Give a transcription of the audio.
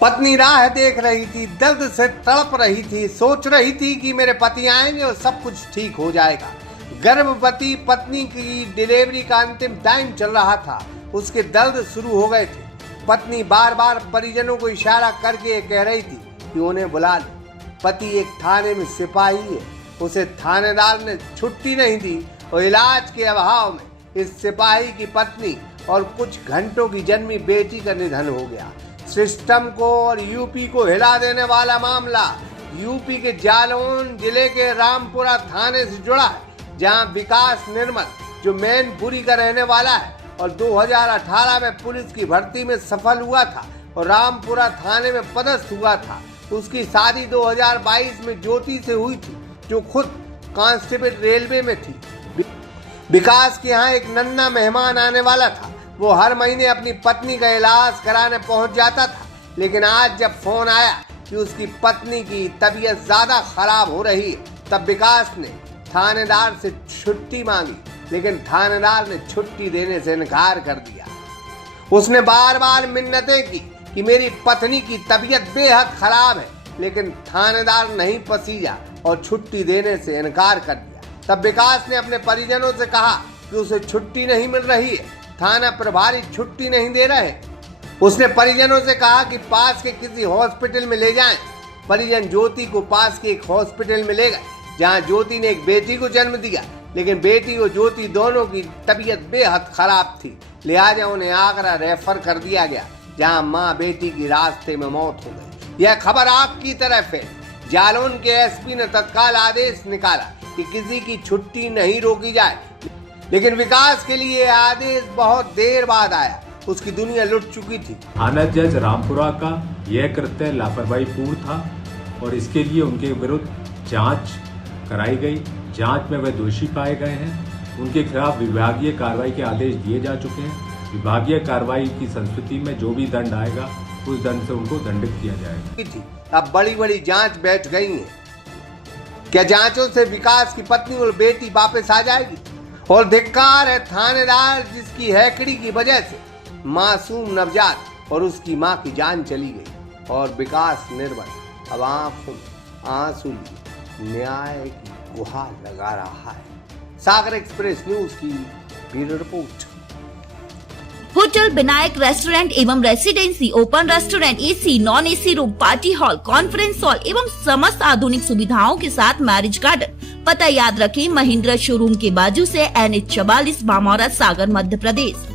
पत्नी राह देख रही थी, दर्द से तड़प रही थी, सोच रही थी कि मेरे पति आएंगे और सब कुछ ठीक हो जाएगा। गर्भवती पत्नी की डिलीवरी का अंतिम टाइम चल रहा था, उसके दर्द शुरू हो गए थे। पत्नी बार बार परिजनों को इशारा करके कह रही थी कि उन्हें बुला ले। पति एक थाने में सिपाही है, उसे थानेदार ने छुट्टी नहीं दी और इलाज के अभाव में इस सिपाही की पत्नी और कुछ घंटों की जन्मी बेटी का निधन हो गया। सिस्टम को और यूपी को हिला देने वाला मामला यूपी के जालौन जिले के रामपुरा थाने से जुड़ा है, जहां विकास निर्मल जो मैनपुरी का रहने वाला है और 2018 में पुलिस की भर्ती में सफल हुआ था और रामपुरा थाने में पदस्थ हुआ था। उसकी शादी 2022 में ज्योति से हुई थी, जो खुद कांस्टेबल रेलवे में थी। विकास के यहाँ एक नन्हा मेहमान आने वाला था। वो हर महीने अपनी पत्नी का इलाज कराने पहुंच जाता था, लेकिन आज जब फोन आया कि उसकी पत्नी की तबीयत ज्यादा खराब हो रही है, तब विकास ने थानेदार से छुट्टी मांगी, लेकिन थानेदार ने छुट्टी देने से इनकार कर दिया। उसने बार बार मिन्नतें की कि मेरी पत्नी की तबीयत बेहद खराब है, लेकिन थानेदार नहीं पसीजा और छुट्टी देने से इनकार कर दिया। तब विकास ने अपने परिजनों से कहा कि उसे छुट्टी नहीं मिल रही है, थाना प्रभारी छुट्टी नहीं दे रहे। उसने परिजनों से कहा कि पास के किसी हॉस्पिटल में ले जाएं। परिजन ज्योति को पास के एक हॉस्पिटल में ले गए, जहां ज्योति ने एक बेटी को जन्म दिया, लेकिन बेटी और ज्योति दोनों की तबीयत बेहद खराब थी, लिहाजा उन्हें आगरा रेफर कर दिया गया, जहां मां बेटी की रास्ते में मौत हो गई। यह खबर आग की तरह फैली। जालौन के एसपी ने तत्काल आदेश निकाला कि किसी की छुट्टी नहीं रोकी जाए, लेकिन विकास के लिए आदेश बहुत देर बाद आया। उसकी दुनिया लुट चुकी थी। थाना जज रामपुरा का यह कृत्य लापरवाहीपूर्ण था और इसके लिए उनके विरुद्ध जांच कराई गई। जांच में वे दोषी पाए गए हैं। उनके खिलाफ विभागीय कार्रवाई के आदेश दिए जा चुके हैं। विभागीय कार्रवाई की संस्कृति में जो भी दंड आएगा उस दंड से उनको दंडित किया जाएगा। अब बड़ी बड़ी जांच बैठ गई है। क्या जांचों से विकास की पत्नी और बेटी वापस आ जाएगी? और धिक्कार है थानेदार जिसकी हैकड़ी की वजह से मासूम नवजात और उसकी मां की जान चली गई। और विकास निर्मल अब आंखों में आंसू लिए न्याय की गुहार लगा रहा है। सागर एक्सप्रेस न्यूज की bureau report. Hotel Vinayak restaurant एवं residency, open restaurant, AC, non AC room, party hall, conference hall एवं समस्त आधुनिक सुविधाओं के साथ मैरिज गार्डन। पता याद रखें, महिंद्रा शोरूम के बाजू से NH 44 बामौरा, सागर, मध्य प्रदेश।